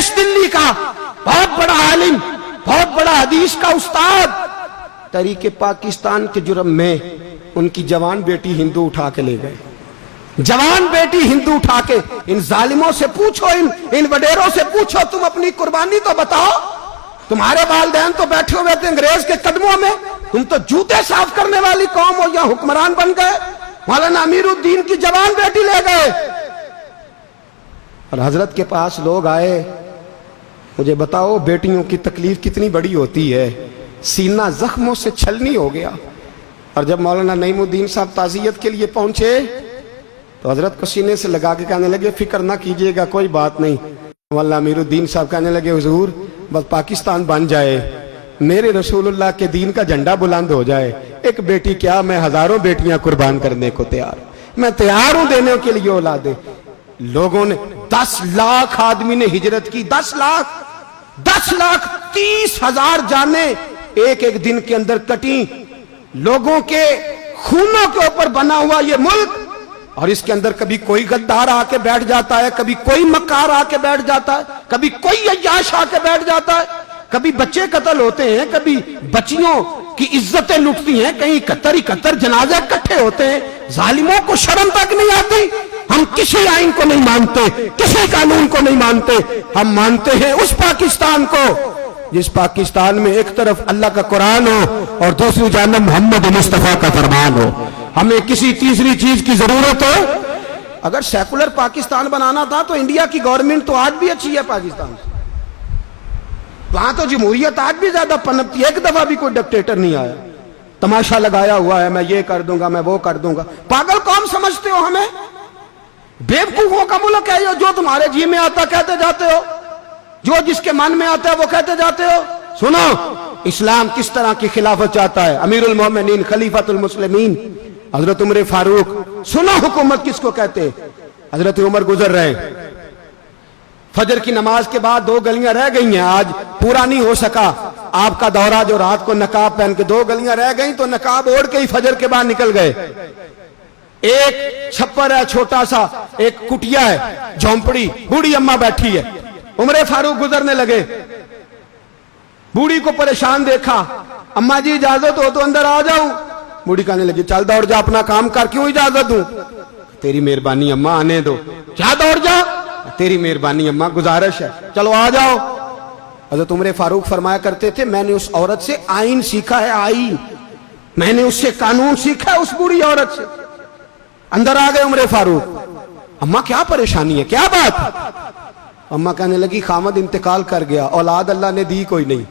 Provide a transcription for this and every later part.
देश दिल्ली का बहुत बड़ा आलिम, बहुत बड़ा हदीस का उस्ताद, तरीके पाकिस्तान के जुर्म में उनकी जवान बेटी हिंदू उठा के ले गए। जवान बेटी हिंदू उठा के, इन जालिमों से पूछो, इन वडेरों से पूछो, तुम अपनी कुर्बानी तो बताओ। तुम्हारे वालिदैन तो बैठे हुए थे अंग्रेज के कदमों में, तुम तो जूते साफ करने वाली कौम हो, या हुक्मरान बन गए। मौलाना अमीरुद्दीन की जवान बेटी ले गए। और हजरत के पास लोग आए, मुझे बताओ बेटियों की तकलीफ कितनी बड़ी होती है। सीना जख्मों से छलनी हो गया। और जब मौलाना नईमुद्दीन साहब ताज़ियत के लिए पहुंचे तो हजरत को सीने से लगा के कहने लगे, फिक्र ना कीजिएगा, कोई बात नहीं। मौलाना अमीरुद्दीन साहब कहने लगे, हुजूर बस पाकिस्तान बन जाए, मेरे रसूलुल्लाह के दीन का झंडा बुलंद हो जाए, एक बेटी क्या, मैं हजारों बेटियां कुर्बान करने को तैयार, मैं तैयार हूं देने के लिए औलादे। लोगों ने 10 लाख आदमी ने हिजरत की, 10 लाख 30,000 जाने एक एक दिन के अंदर कटी। लोगों के खूनों के ऊपर बना हुआ ये मुल्क, और इसके अंदर कभी कोई गद्दार आके बैठ जाता है, कभी कोई मक्कार आके बैठ जाता है, कभी कोई अय्याश आके बैठ जाता है, कभी बच्चे कत्ल होते हैं, कभी बच्चियों की इज्जतें लुटती हैं, कहीं 71 जनाजे इकट्ठे होते हैं। जालिमों को शर्म तक नहीं आती। हम किसी आइन को नहीं मानते, किसी कानून को नहीं मानते, हम मानते हैं उस पाकिस्तान को जिस पाकिस्तान में एक तरफ अल्लाह का कुरान हो और दूसरी जानब मोहम्मद मुस्तफा का फरमान हो। हमें किसी तीसरी चीज की जरूरत हो। अगर सेकुलर पाकिस्तान बनाना था तो इंडिया की गवर्नमेंट तो आज भी अच्छी है पाकिस्तान से, वहां तो जमहूरियत आज भी ज्यादा पनपती है। एक दफा भी कोई डिक्टेटर नहीं आया, तमाशा लगाया हुआ है, मैं ये कर दूंगा, मैं वो कर दूंगा। पागल कौन समझते हो हमें? बेवकूफों का मुल्क है ये, जो तुम्हारे जी में आता कहते जाते हो, जो जिसके मन में आता है वो कहते जाते हो। सुनो, इस्लाम किस तरह की खिलाफत चाहता है। अमीरुल मोमिनीन खलीफतुल मुस्लिमीन हजरत उमर फारूक। सुनो हुकूमत किसको कहते हैं। हजरत उमर गुजर रहे, फजर की नमाज के बाद 2 गलियां रह गई हैं, आज पूरा नहीं हो सका आपका दौरा, जो रात को नकाब पहन के 2 गलियां रह गई, तो नकाब ओढ़ के ही फजर के बाद निकल गए। एक छप्पर है छोटा सा, एक कुटिया है, झोंपड़ी, बूढ़ी अम्मा बैठी है। उमर फारूक गुजरने लगे, बूढ़ी को परेशान देखा, अम्मा जी इजाजत हो तो अंदर आ जाऊं। बूढ़ी कहने लगी, चल दौड़ जा, अपना काम कर, क्यों इजाजत दूं? तेरी मेहरबानी अम्मा, आने दो। क्या दौड़ जा? तेरी मेहरबानी अम्मा, गुजारिश है, चलो आ जाओ। हज़रत उमर फारूक फरमाया करते थे, मैंने उस औरत से आइन सीखा है, आइन, मैंने उससे कानून सीखा है, उस बूढ़ी औरत से। अंदर आ गए उमर फारूक। अम्मा क्या परेशानी है, क्या बात? अम्मा कहने लगी, खामद इंतकाल कर गया, औलाद अल्लाह ने दी कोई नहीं,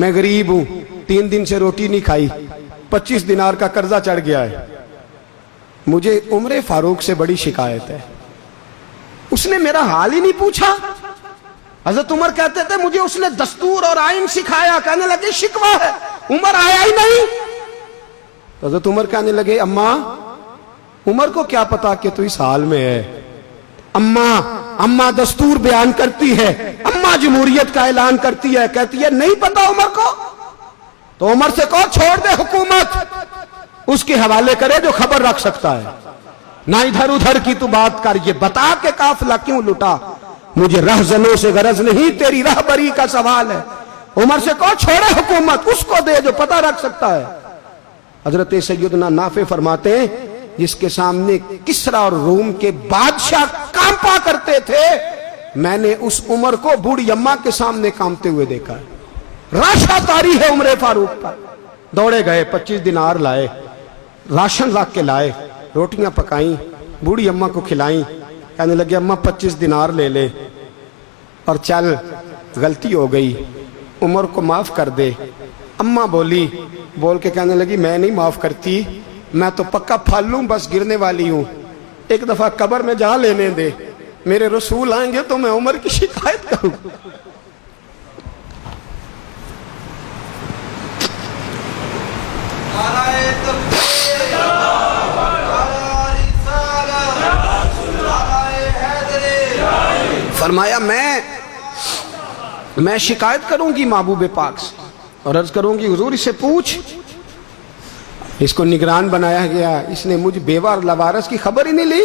मैं गरीब हूं, 3 दिन से रोटी नहीं खाई, 25 दिनार का कर्जा चढ़ गया है, मुझे उमर फारूक से बड़ी शिकायत है। उसने मेरा हाल ही नहीं पूछा। हजरत उमर कहते थे, मुझे उसने दस्तूर और आइन सिखाया। कहने लगे, शिकवा है, उमर आया ही नहीं। हजरत उमर कहने लगे, अम्मा, उमर को क्या पता कि तू इस हाल में है। अम्मा दस्तूर बयान करती है, अम्मा जमहूरियत का ऐलान करती है, कहती है नहीं पता उमर को, तो उमर से कहो छोड़ दे हुकूमत, उसके हवाले करे जो खबर रख सकता है, ना इधर उधर की तू बात कर, ये बता के काफिला क्यों लुटा, मुझे रहजनों से गरज नहीं, तेरी रहबरी का सवाल है। उमर से कहो छोड़े हुकूमत, उसको दे जो पता रख सकता है। हजरत सैयदना नाफे फरमाते हैं, जिसके सामने किसरा और रूम के बादशाह कांपा करते थे, मैंने उस उमर को बूढ़ी अम्मा के सामने कांपते हुए देखा है। राशा तारी है उमर फारूक का। दौड़े गए, 25 दिनार लाए, राशन रख के लाए, रोटियां पकाई, बूढ़ी अम्मा को खिलाई। कहने लगे, अम्मा 25 दिनार ले ले और चल, गलती हो गई, उमर को माफ कर दे। अम्मा बोल के कहने लगी, मैं नहीं माफ करती, मैं तो पक्का फल लूं, बस गिरने वाली हूं, एक दफा कब्र में जा लेने दे, मेरे रसूल आएंगे तो मैं उमर की शिकायत करूं। फरमाया, मैं शिकायत करूंगी महबूब पाक से और अर्ज करूंगी, हुजूर इससे पूछ, इसको निगरान बनाया गया, इसने मुझ बेवा और लवारस की खबर ही नहीं ली।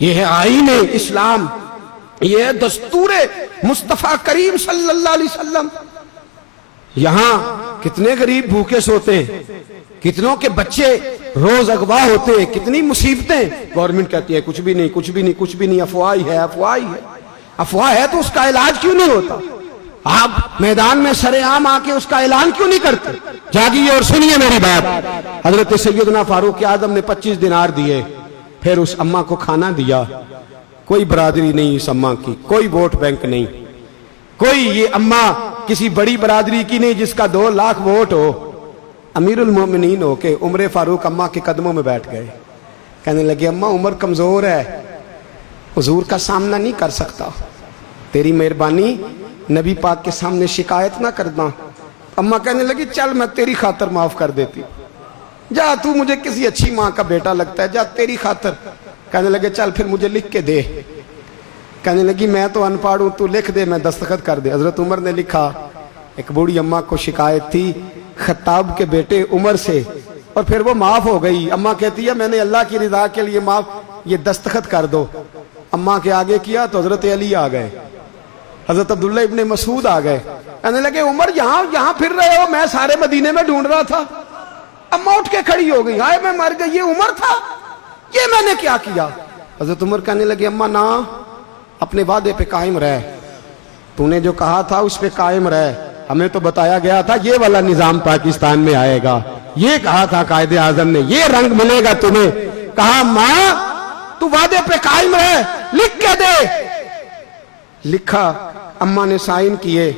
यह है आईन इस्लाम, یہ دستور مصطفیٰ کریم صلی اللہ علیہ وسلم۔ یہاں کتنے غریب بھوکے سوتے ہیں، کتنوں کے بچے روز اغوا ہوتے ہیں، کتنی مصیبتیں۔ گورنمنٹ کہتی ہے کچھ بھی نہیں، کچھ بھی نہیں، کچھ بھی نہیں، افواہ ہی ہے، افواہ ہی ہے۔ افواہ ہے تو اس کا علاج کیوں نہیں ہوتا؟ آپ میدان میں سرے عام آ کے اس کا اعلان کیوں نہیں کرتے؟ جاگیے اور سنیے میری بات۔ حضرت سیدنا فاروق اعظم نے 25 دینار دیے، پھر اس اماں کو کھانا دیا۔ کوئی برادری نہیں اس اماں کی، کوئی ووٹ بینک نہیں، کوئی یہ اماں کسی بڑی برادری کی نہیں جس کا 2 لاکھ ووٹ ہو۔ امیر المومنین ہو کے عمر فاروق اماں کے قدموں میں بیٹھ گئے، کہنے لگے اماں عمر کمزور ہے، حضور کا سامنا نہیں کر سکتا، تیری مہربانی نبی پاک کے سامنے شکایت نہ کرنا۔ اماں کہنے لگی چل میں تیری خاطر معاف کر دیتی، جا تو مجھے کسی اچھی ماں کا بیٹا لگتا ہے، جا تیری خاطر۔ کہنے لگے چل پھر مجھے لکھ کے دے۔ کہنے لگی میں تو ان پڑھ ہوں، تو لکھ دے میں دستخط کر دے۔ حضرت عمر نے لکھا۔ ایک بوڑھی اماں کو شکایت تھی خطاب کے بیٹے عمر سے، اور پھر وہ معاف ہو گئی۔ اماں کہتی ہے میں نے اللہ کی رضا کے لیے معاف، یہ دستخط کر دو۔ اماں کے آگے کیا تو حضرت علی آ گئے، حضرت عبداللہ ابن مسعود آ گئے، کہنے لگے عمر یہاں پھر رہے ہو، میں سارے مدینے میں ڈھونڈ رہا تھا۔ اماں اٹھ کے کھڑی ہو گئی، ہائے میں مر گئی، یہ عمر تھا، یہ میں نے کیا کیا؟ حضرت عمر کہنے لگے اماں نہ، اپنے وعدے پہ قائم رہ، تو نے جو کہا تھا اس پہ قائم رہ۔ ہمیں تو بتایا گیا تھا یہ والا نظام پاکستان میں آئے گا، یہ کہا تھا قائد اعظم نے، یہ رنگ ملے گا تمہیں۔ کہا ماں تو وعدے پہ قائم رہ، لکھ کے دے۔ لکھا، اماں نے سائن کیے،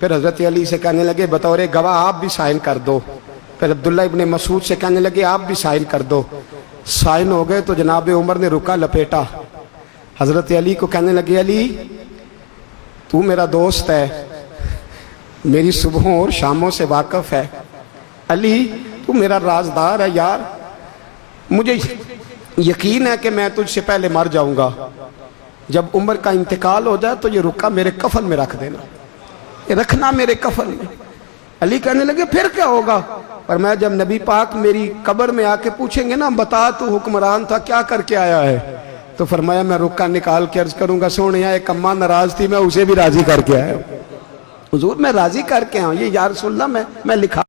پھر حضرت علی سے کہنے لگے بطور گواہ آپ بھی سائن کر دو۔ پھر عبداللہ ابن مسعود سے کہنے لگے آپ بھی سائن کر دو۔ سائن ہو گئے تو جناب عمر نے رکا لپیٹا، حضرت علی کو کہنے لگے علی تو میرا دوست ہے، میری صبحوں اور شاموں سے واقف ہے، علی تو میرا رازدار ہے یار، مجھے یقین ہے کہ میں تجھ سے پہلے مر جاؤں گا، جب عمر کا انتقال ہو جائے تو یہ رکا میرے کفن میں رکھ دینا، یہ رکھنا میرے کفن میں۔ علی کہنے لگے پھر کیا ہوگا؟ اور میں جب نبی پاک میری قبر میں آ کے پوچھیں گے نا بتا تو حکمران تھا کیا کر کے آیا ہے، تو فرمایا میں رکا نکال کے عرض کروں گا سونیا ایک اماں ناراض تھی میں اسے بھی راضی کر کے آیا ہوں، حضور میں راضی کر کے آؤں، یہ یا رسول اللہ میں لکھا